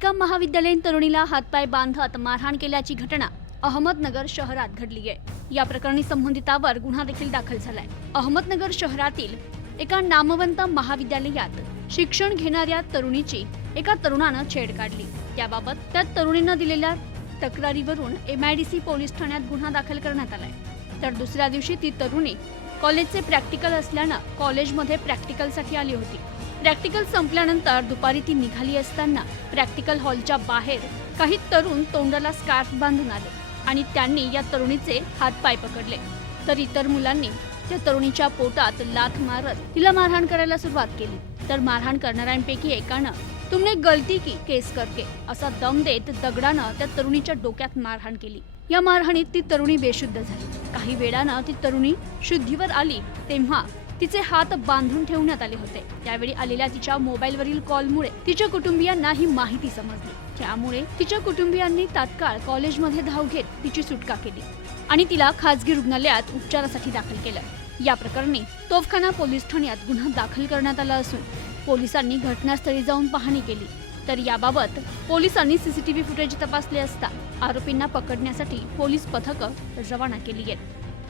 एका महाविद्यालयीन तरुणीला हातपाय बांधत मारहाण केल्याची घटना अहमदनगर शहरात घडली आहे. या प्रकरणी संबंधितावर गुन्हा देखील दाखल झालाय. अहमदनगर शहरातील एका नामवंत महाविद्यालयात शिक्षण घेणाऱ्या तरुणीची एका तरुणानं छेड काढली. त्याबाबत त्या तरुणीनं दिलेल्या तक्रारीवरून एमआयडीसी पोलीस ठाण्यात गुन्हा दाखल करण्यात आलाय. तर दुसऱ्या दिवशी ती तरुणी कॉलेजचे प्रॅक्टिकल असल्यानं कॉलेजमध्ये प्रॅक्टिकलसाठी आली होती. प्रॅक्टिकल संपल्यानंतर दुपारी ती निघाली असताना प्रॅक्टिकल हॉलच्या बाहेर काही तरुण तोंडाला स्कार्फ बांधून आले आणि त्यांनी या तरुणीचे हातपाय पकडले. तर इतर मुलांनी त्या तरुणीच्या पोटात लाथ मारत तिला मारहाण करायला सुरुवात केली. तर मारहाण करणाऱ्यांपैकी एकानं तुमने गलती की केस करके? असा दम देत दगडानं त्या तरुणीच्या डोक्यात मारहाण केली. या मारहाणीत ती तरुणी बेशुद्ध झाली. काही वेळानं ती तरुणी शुद्धीवर आली तेव्हा तिचे हात बांधून ठेवण्यात आले होते. त्यावेळी आलेल्या तिच्या मोबाईलवरील कॉलमुळे तिच्या कुटुंबियांना ही माहिती समजली. त्यामुळे तिच्या कुटुंबियांनी तात्काळ कॉलेजमध्ये धाव घेत तिची सुटका केली आणि तिला खासगी रुग्णालयात उपचारासाठी दाखल केलं. या प्रकरणी तोफखाना पोलीस ठाण्यात गुन्हा दाखल करण्यात आला असून पोलिसांनी घटनास्थळी जाऊन पाहणी केली. तर याबाबत पोलिसांनी सीसीटीव्ही फुटेज तपासले असता आरोपींना पकडण्यासाठी पोलीस पथकं रवाना केली आहेत.